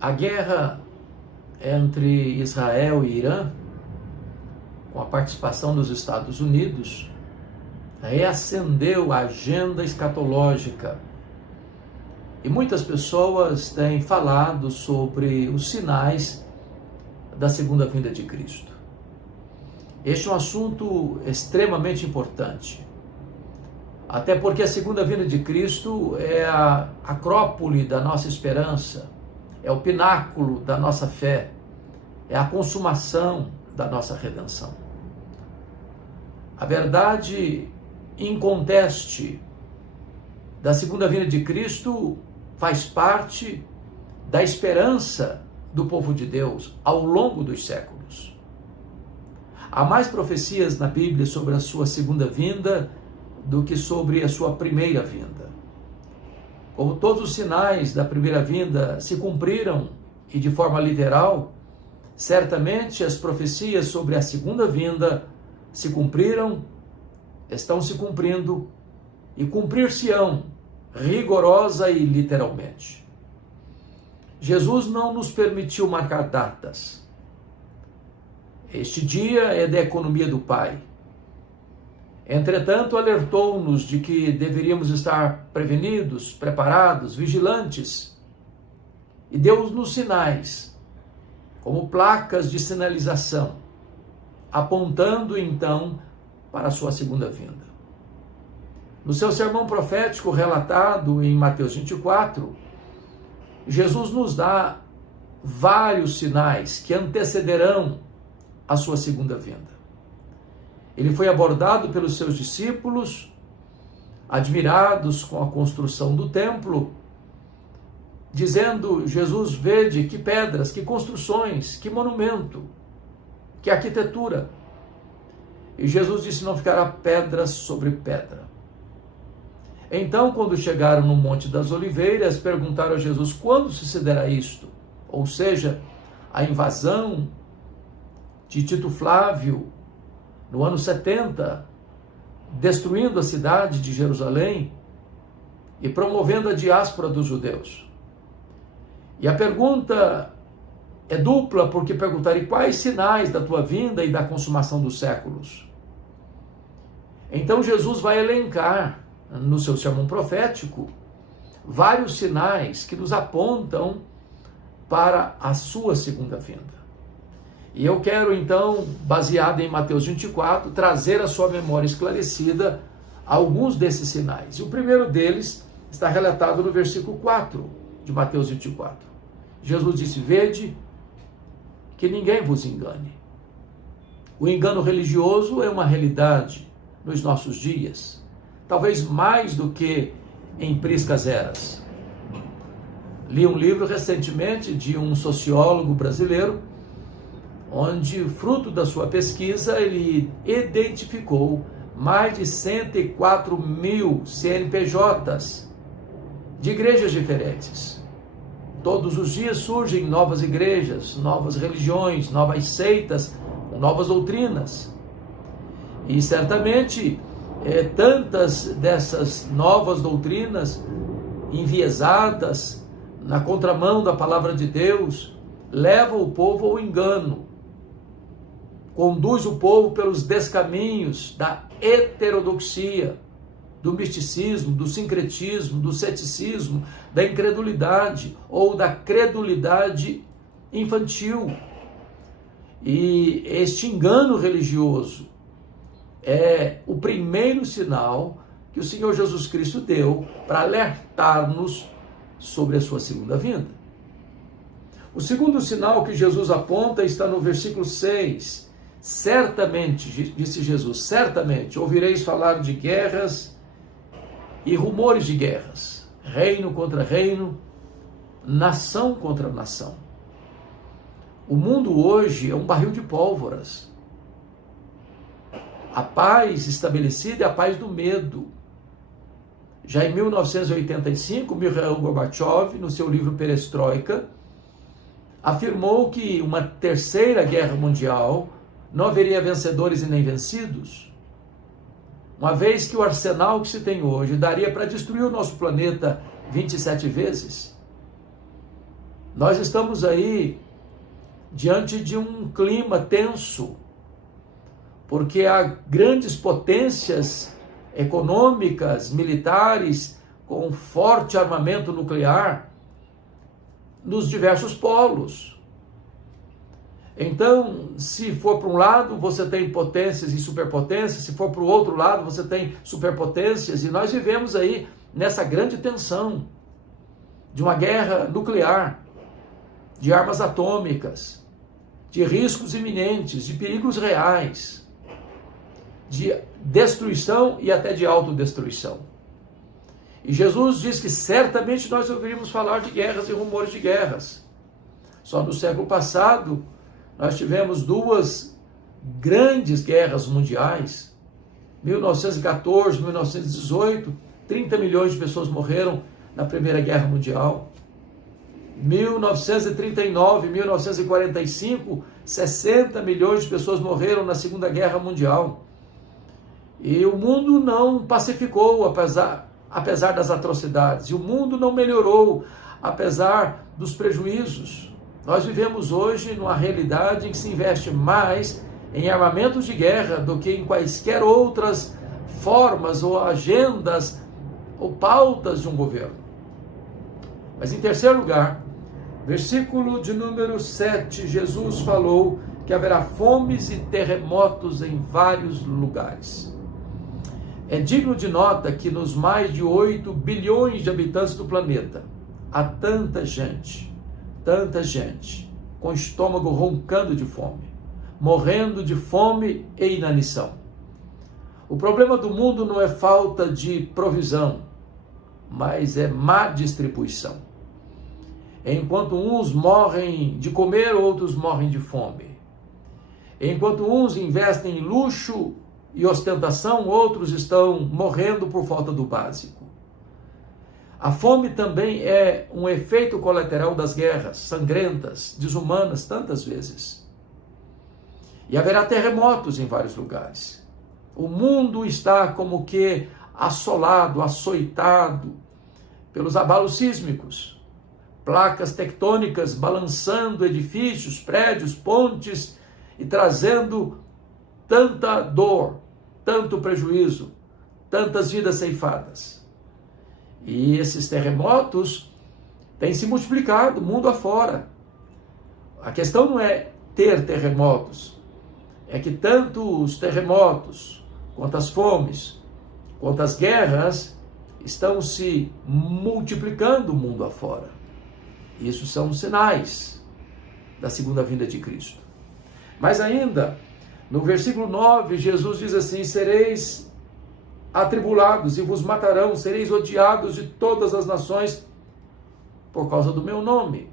A guerra entre Israel e Irã, com a participação dos Estados Unidos, reacendeu a agenda escatológica. E muitas pessoas têm falado sobre os sinais da segunda vinda de Cristo. Este é um assunto extremamente importante. Até porque a segunda vinda de Cristo é a acrópole da nossa esperança, é o pináculo da nossa fé, é a consumação da nossa redenção. A verdade inconteste da segunda vinda de Cristo faz parte da esperança do povo de Deus ao longo dos séculos. Há mais profecias na Bíblia sobre a sua segunda vinda do que sobre a sua primeira vinda. Como todos os sinais da primeira vinda se cumpriram e de forma literal, certamente as profecias sobre a segunda vinda se cumpriram, estão se cumprindo e cumprir-se-ão rigorosa e literalmente. Jesus não nos permitiu marcar datas. Este dia é da economia do Pai. Entretanto, alertou-nos de que deveríamos estar prevenidos, preparados, vigilantes, e deu-nos sinais, como placas de sinalização, apontando então para a sua segunda vinda. No seu sermão profético relatado em Mateus 24, Jesus nos dá vários sinais que antecederão a sua segunda vinda. Ele foi abordado pelos seus discípulos, admirados com a construção do templo, dizendo: Jesus, vede que pedras, que construções, que monumento, que arquitetura. E Jesus disse: não ficará pedra sobre pedra. Então, quando chegaram no Monte das Oliveiras, perguntaram a Jesus: quando sucederá isto? Ou seja, a invasão de Tito Flávio no ano 70, destruindo a cidade de Jerusalém e promovendo a diáspora dos judeus. E a pergunta é dupla, porque perguntaram: e quais sinais da tua vinda e da consumação dos séculos? Então Jesus vai elencar no seu sermão profético vários sinais que nos apontam para a sua segunda vinda. E eu quero então, baseado em Mateus 24, trazer à sua memória esclarecida alguns desses sinais. E o primeiro deles está relatado no versículo 4 de Mateus 24. Jesus disse: vede que ninguém vos engane. O engano religioso é uma realidade nos nossos dias, talvez mais do que em priscas eras. Li um livro recentemente de um sociólogo brasileiro, onde, fruto da sua pesquisa, ele identificou mais de 104 mil CNPJs de igrejas diferentes. Todos os dias surgem novas igrejas, novas religiões, novas seitas, com novas doutrinas. E certamente tantas dessas novas doutrinas enviesadas na contramão da palavra de Deus levam o povo ao engano, conduz o povo pelos descaminhos da heterodoxia, do misticismo, do sincretismo, do ceticismo, da incredulidade ou da credulidade infantil. E este engano religioso é o primeiro sinal que o Senhor Jesus Cristo deu para alertar-nos sobre a sua segunda vinda. O segundo sinal que Jesus aponta está no versículo 6. Certamente, disse Jesus, certamente ouvireis falar de guerras e rumores de guerras, reino contra reino, nação contra nação. O mundo hoje é um barril de pólvoras. A paz estabelecida é a paz do medo. Já em 1985, Mikhail Gorbachev, no seu livro Perestroika, afirmou que uma terceira guerra mundial não haveria vencedores e nem vencidos, uma vez que o arsenal que se tem hoje daria para destruir o nosso planeta 27 vezes. Nós estamos aí diante de um clima tenso, porque há grandes potências econômicas, militares, com forte armamento nuclear nos diversos polos. Então, se for para um lado, você tem potências e superpotências, se for para o outro lado, você tem superpotências, e nós vivemos aí nessa grande tensão de uma guerra nuclear, de armas atômicas, de riscos iminentes, de perigos reais, de destruição e até de autodestruição. E Jesus diz que certamente nós ouviríamos falar de guerras e rumores de guerras. Só no século passado, nós tivemos 2 grandes guerras mundiais, 1914, 1918, 30 milhões de pessoas morreram na Primeira Guerra Mundial. 1939, 1945, 60 milhões de pessoas morreram na Segunda Guerra Mundial. E o mundo não pacificou, apesar das atrocidades. E o mundo não melhorou, apesar dos prejuízos. Nós vivemos hoje numa realidade em que se investe mais em armamentos de guerra do que em quaisquer outras formas ou agendas ou pautas de um governo. Mas em terceiro lugar, versículo de número 7, Jesus falou que haverá fomes e terremotos em vários lugares. É digno de nota que nos mais de 8 bilhões de habitantes do planeta, há tanta gente com o estômago roncando de fome, morrendo de fome e inanição. O problema do mundo não é falta de provisão, mas é má distribuição. Enquanto uns morrem de comer, outros morrem de fome. Enquanto uns investem em luxo e ostentação, outros estão morrendo por falta do básico. A fome também é um efeito colateral das guerras sangrentas, desumanas tantas vezes. E haverá terremotos em vários lugares. O mundo está como que assolado, açoitado pelos abalos sísmicos. Placas tectônicas balançando edifícios, prédios, pontes e trazendo tanta dor, tanto prejuízo, tantas vidas ceifadas. E esses terremotos têm se multiplicado mundo afora. A questão não é ter terremotos, é que tanto os terremotos, quanto as fomes, quanto as guerras, estão se multiplicando mundo afora. Isso são sinais da segunda vinda de Cristo. Mas ainda, no versículo 9, Jesus diz assim: sereis atribulados e vos matarão, sereis odiados de todas as nações por causa do meu nome.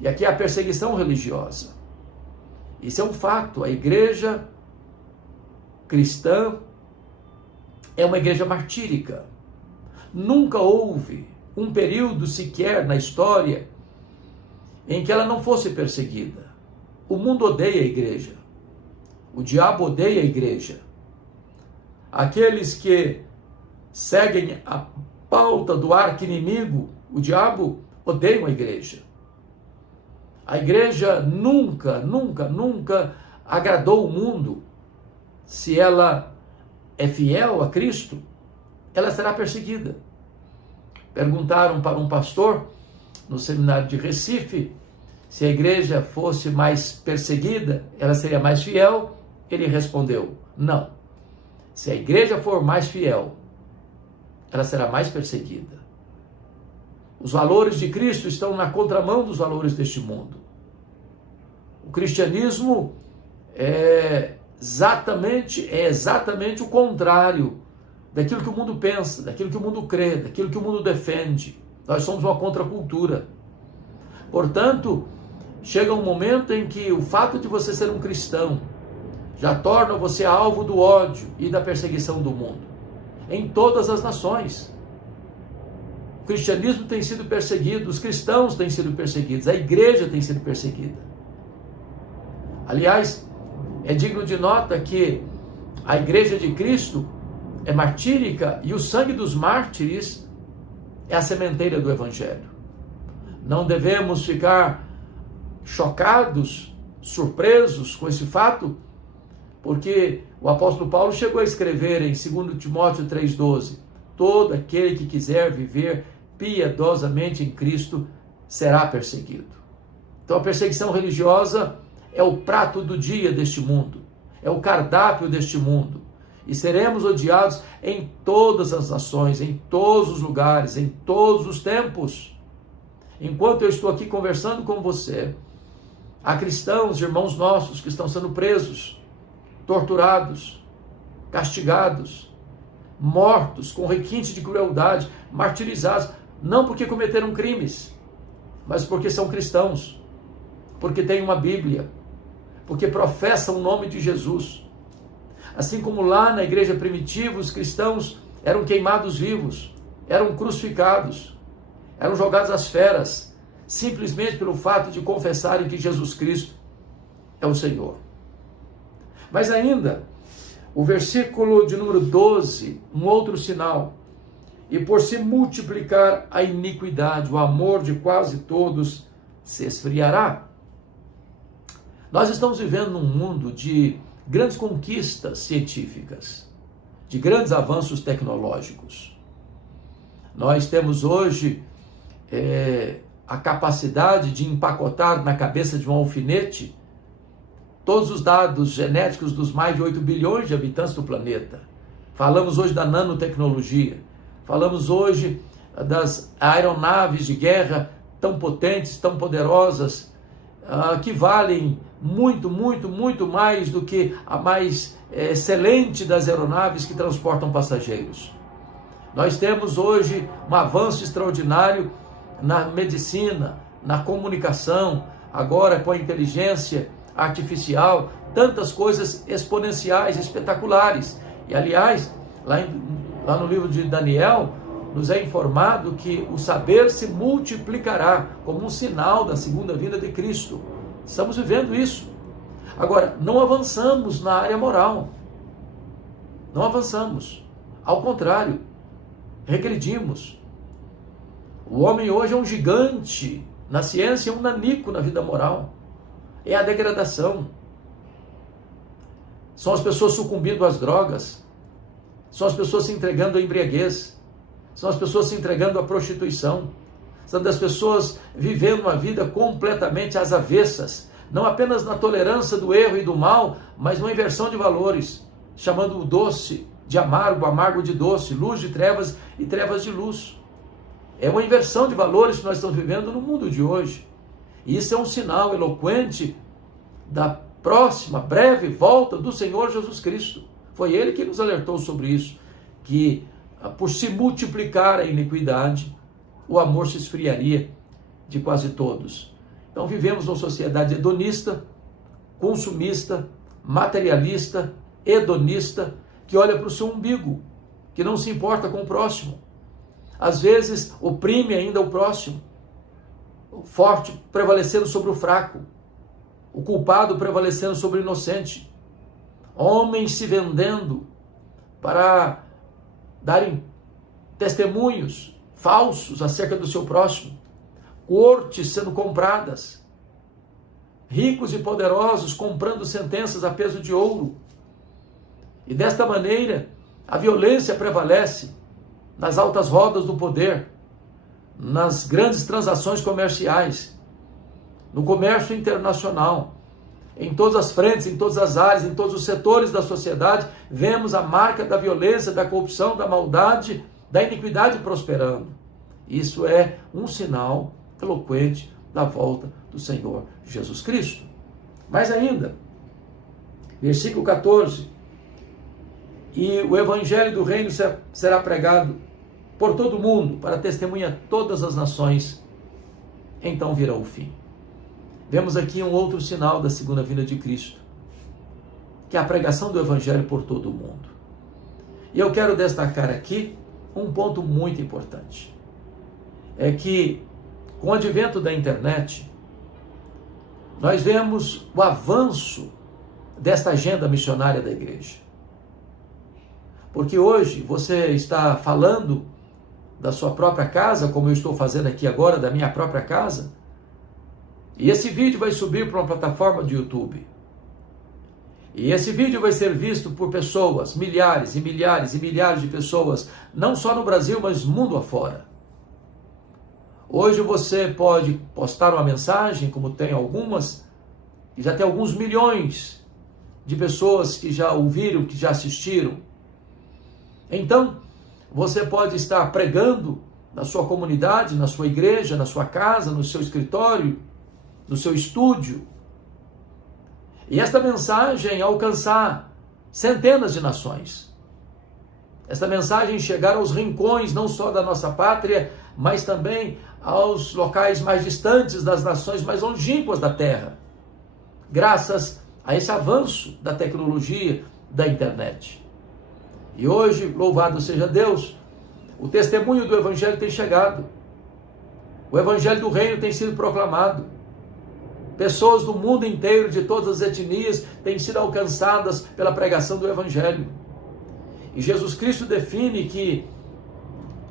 E aqui há a perseguição religiosa. Isso é um fato. A igreja cristã é uma igreja martírica. Nunca houve um período sequer na história em que ela não fosse perseguida. O mundo odeia a igreja. O diabo odeia a igreja. Aqueles que seguem a pauta do arqui-inimigo, o diabo, odeiam a igreja. A igreja nunca agradou o mundo. Se ela é fiel a Cristo, ela será perseguida. Perguntaram para um pastor no seminário de Recife se a igreja fosse mais perseguida, ela seria mais fiel. Ele respondeu: não. Se a igreja for mais fiel, ela será mais perseguida. Os valores de Cristo estão na contramão dos valores deste mundo. O cristianismo é exatamente o contrário daquilo que o mundo pensa, daquilo que o mundo crê, daquilo que o mundo defende. Nós somos uma contracultura. Portanto, chega um momento em que o fato de você ser um cristão já torna você alvo do ódio e da perseguição do mundo, em todas as nações. O cristianismo tem sido perseguido, os cristãos têm sido perseguidos, a igreja tem sido perseguida. Aliás, é digno de nota que a igreja de Cristo é martírica e o sangue dos mártires é a sementeira do evangelho. Não devemos ficar chocados, surpresos com esse fato, porque o apóstolo Paulo chegou a escrever em 2 Timóteo 3,12: todo aquele que quiser viver piedosamente em Cristo será perseguido. Então a perseguição religiosa é o prato do dia deste mundo, é o cardápio deste mundo, e seremos odiados em todas as nações, em todos os lugares, em todos os tempos. Enquanto eu estou aqui conversando com você, há cristãos, irmãos nossos, que estão sendo presos, torturados, castigados, mortos com requinte de crueldade, martirizados, não porque cometeram crimes, mas porque são cristãos, porque têm uma Bíblia, porque professam o nome de Jesus. Assim como lá na igreja primitiva, os cristãos eram queimados vivos, eram crucificados, eram jogados às feras, simplesmente pelo fato de confessarem que Jesus Cristo é o Senhor. Mas ainda, o versículo de número 12, um outro sinal: e por se multiplicar a iniquidade, o amor de quase todos se esfriará. Nós estamos vivendo num mundo de grandes conquistas científicas, de grandes avanços tecnológicos. Nós temos hoje a capacidade de empacotar na cabeça de um alfinete todos os dados genéticos dos mais de 8 bilhões de habitantes do planeta. Falamos hoje da nanotecnologia, falamos hoje das aeronaves de guerra tão potentes, tão poderosas, que valem muito, muito, muito mais do que a mais excelente das aeronaves que transportam passageiros. Nós temos hoje um avanço extraordinário na medicina, na comunicação, agora com a inteligência artificial, tantas coisas exponenciais, espetaculares. E aliás, lá no livro de Daniel, nos é informado que o saber se multiplicará como um sinal da segunda vinda de Cristo. Estamos vivendo isso. Agora, não avançamos na área moral. Não avançamos. Ao contrário, regredimos. O homem hoje é um gigante na ciência, um nanico na vida moral. É a degradação. São as pessoas sucumbindo às drogas. São as pessoas se entregando à embriaguez. São as pessoas se entregando à prostituição. São as pessoas vivendo uma vida completamente às avessas. Não apenas na tolerância do erro e do mal, mas numa inversão de valores, chamando o doce de amargo, o amargo de doce, luz de trevas e trevas de luz. É uma inversão de valores que nós estamos vivendo no mundo de hoje. E isso é um sinal eloquente da próxima, breve volta do Senhor Jesus Cristo. Foi Ele que nos alertou sobre isso, que por se multiplicar a iniquidade, o amor se esfriaria de quase todos. Então vivemos numa sociedade hedonista, consumista, materialista, hedonista, que olha para o seu umbigo, que não se importa com o próximo. Às vezes oprime ainda o próximo, o forte prevalecendo sobre o fraco, o culpado prevalecendo sobre o inocente, homens se vendendo para darem testemunhos falsos acerca do seu próximo, cortes sendo compradas, ricos e poderosos comprando sentenças a peso de ouro. E desta maneira a violência prevalece nas altas rodas do poder, nas grandes transações comerciais, no comércio internacional, em todas as frentes, em todas as áreas, em todos os setores da sociedade, vemos a marca da violência, da corrupção, da maldade, da iniquidade prosperando. Isso é um sinal eloquente da volta do Senhor Jesus Cristo. Mais ainda, versículo 14: e o evangelho do reino será pregado por todo o mundo, para testemunha a todas as nações, então virá o fim. Vemos aqui um outro sinal da segunda vinda de Cristo, que é a pregação do evangelho por todo o mundo. E eu quero destacar aqui um ponto muito importante. É que, com o advento da internet, nós vemos o avanço desta agenda missionária da igreja. Porque hoje você está falando da sua própria casa, como eu estou fazendo aqui agora, da minha própria casa. E esse vídeo vai subir para uma plataforma de YouTube. E esse vídeo vai ser visto por pessoas, milhares e milhares e milhares de pessoas, não só no Brasil, mas mundo afora. Hoje você pode postar uma mensagem, como tem algumas, e já tem alguns milhões de pessoas que já ouviram, que já assistiram. Então, você pode estar pregando na sua comunidade, na sua igreja, na sua casa, no seu escritório, no seu estúdio. E esta mensagem alcançar centenas de nações. Esta mensagem chegar aos rincões, não só da nossa pátria, mas também aos locais mais distantes das nações mais longínquas da terra. Graças a esse avanço da tecnologia, da internet. E hoje, louvado seja Deus, o testemunho do Evangelho tem chegado. O Evangelho do Reino tem sido proclamado. Pessoas do mundo inteiro, de todas as etnias, têm sido alcançadas pela pregação do Evangelho. E Jesus Cristo define que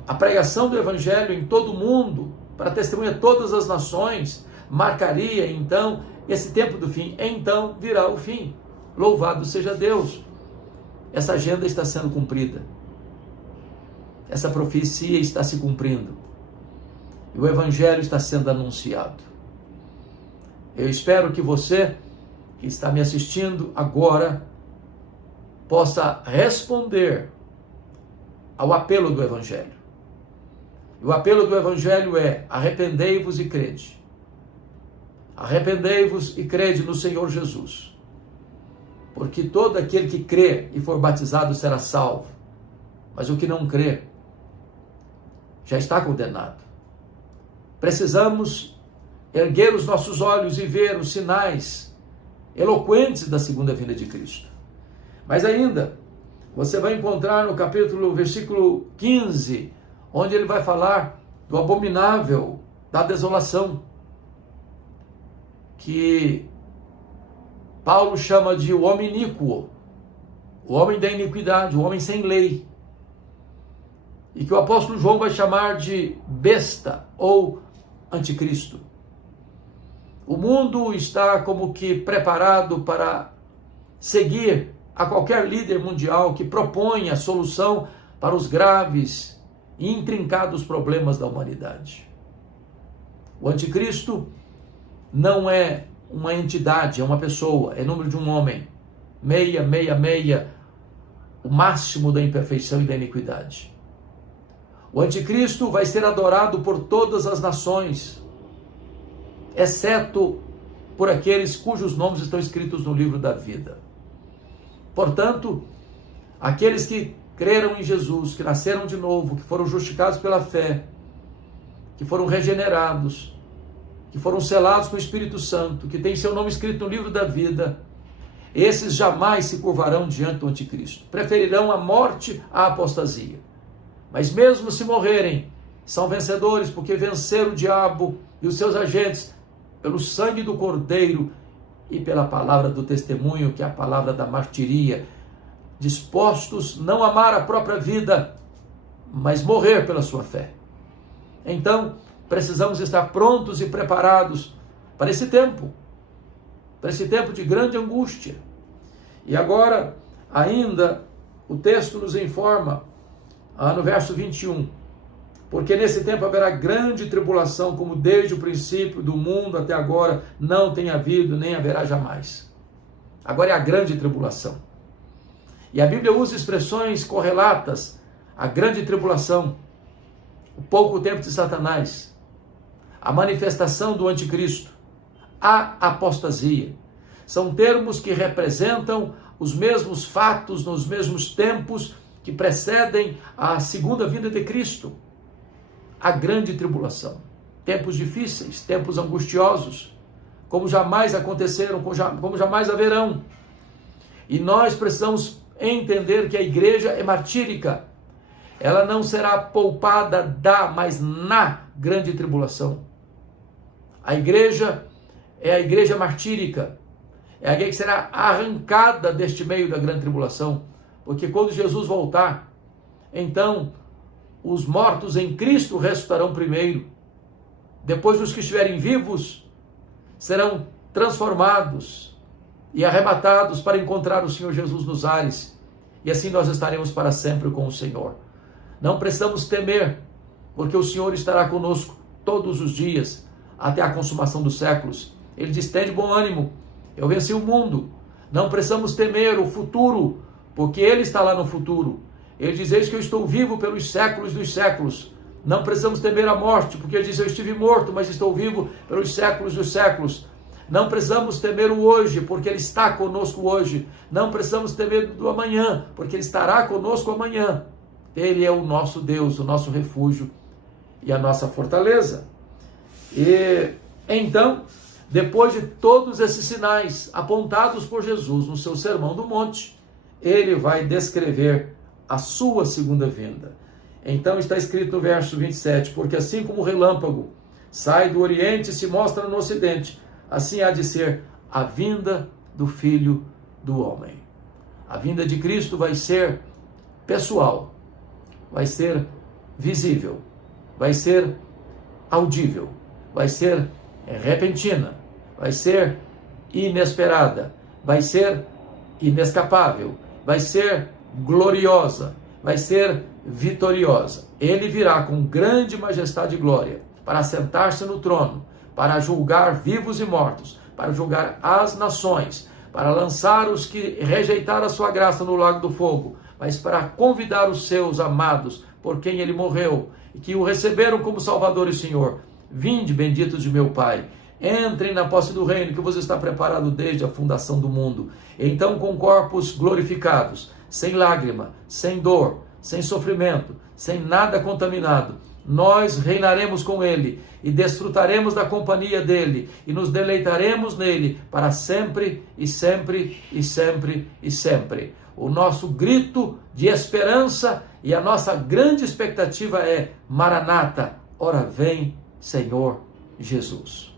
a pregação do Evangelho em todo o mundo, para testemunhar todas as nações, marcaria então esse tempo do fim. Então virá o fim. Louvado seja Deus. Essa agenda está sendo cumprida. Essa profecia está se cumprindo. E o Evangelho está sendo anunciado. Eu espero que você, que está me assistindo agora, possa responder ao apelo do Evangelho. E o apelo do Evangelho é: arrependei-vos e crede. Arrependei-vos e crede no Senhor Jesus. Porque todo aquele que crê e for batizado será salvo. Mas o que não crê já está condenado. Precisamos erguer os nossos olhos e ver os sinais eloquentes da segunda vinda de Cristo. Mas ainda, você vai encontrar no versículo 15, onde ele vai falar do abominável, da desolação, que Paulo chama de o homem iníquo, o homem da iniquidade, o homem sem lei, e que o apóstolo João vai chamar de besta ou anticristo. O mundo está como que preparado para seguir a qualquer líder mundial que proponha a solução para os graves e intrincados problemas da humanidade. O anticristo não é uma entidade, é uma pessoa, é número de um homem. 666, o máximo da imperfeição e da iniquidade. O anticristo vai ser adorado por todas as nações, exceto por aqueles cujos nomes estão escritos no livro da vida. Portanto, aqueles que creram em Jesus, que nasceram de novo, que foram justificados pela fé, que foram regenerados, que foram selados com o Espírito Santo, que têm seu nome escrito no livro da vida, esses jamais se curvarão diante do anticristo. Preferirão a morte à apostasia. Mas mesmo se morrerem, são vencedores, porque venceram o diabo e os seus agentes pelo sangue do Cordeiro e pela palavra do testemunho, que é a palavra da martiria, dispostos não a amar a própria vida, mas morrer pela sua fé. Então, precisamos estar prontos e preparados para esse tempo de grande angústia. E agora, ainda, o texto nos informa, no verso 21, porque nesse tempo haverá grande tribulação, como desde o princípio do mundo até agora não tem havido, nem haverá jamais. Agora é a grande tribulação. E a Bíblia usa expressões correlatas à grande tribulação, o pouco tempo de Satanás, a manifestação do anticristo, a apostasia. São termos que representam os mesmos fatos nos mesmos tempos que precedem a segunda vinda de Cristo. A grande tribulação. Tempos difíceis, tempos angustiosos, como jamais aconteceram, como jamais haverão. E nós precisamos entender que a igreja é martírica. Ela não será poupada mas na grande tribulação. A igreja é a igreja martírica. É a igreja que será arrancada deste meio da grande tribulação. Porque quando Jesus voltar, então os mortos em Cristo ressuscitarão primeiro. Depois os que estiverem vivos serão transformados e arrebatados para encontrar o Senhor Jesus nos ares. E assim nós estaremos para sempre com o Senhor. Não precisamos temer, porque o Senhor estará conosco todos os dias, até a consumação dos séculos. Ele diz: tende bom ânimo, eu venci o mundo. Não precisamos temer o futuro, porque Ele está lá no futuro. Ele diz: eis que eu estou vivo pelos séculos dos séculos. Não precisamos temer a morte, porque Ele diz: eu estive morto, mas estou vivo pelos séculos dos séculos. Não precisamos temer o hoje, porque Ele está conosco hoje. Não precisamos temer do amanhã, porque Ele estará conosco amanhã. Ele é o nosso Deus, o nosso refúgio e a nossa fortaleza. E então, depois de todos esses sinais apontados por Jesus no seu Sermão do Monte, Ele vai descrever a sua segunda vinda. Então está escrito no verso 27, porque assim como o relâmpago sai do Oriente e se mostra no Ocidente, assim há de ser a vinda do Filho do Homem. A vinda de Cristo vai ser pessoal, vai ser visível, vai ser audível, vai ser repentina, vai ser inesperada, vai ser inescapável, vai ser gloriosa, vai ser vitoriosa. Ele virá com grande majestade e glória para sentar-se no trono, para julgar vivos e mortos, para julgar as nações, para lançar os que rejeitaram a sua graça no lago do fogo, mas para convidar os seus amados, por quem ele morreu, e que o receberam como Salvador e Senhor. Vinde, benditos de meu Pai, entrem na posse do reino que vos está preparado desde a fundação do mundo. Então, com corpos glorificados, sem lágrima, sem dor, sem sofrimento, sem nada contaminado, nós reinaremos com Ele e desfrutaremos da companhia dEle e nos deleitaremos nele para sempre e sempre e sempre e sempre. O nosso grito de esperança e a nossa grande expectativa é: Maranata, ora vem, Senhor Jesus.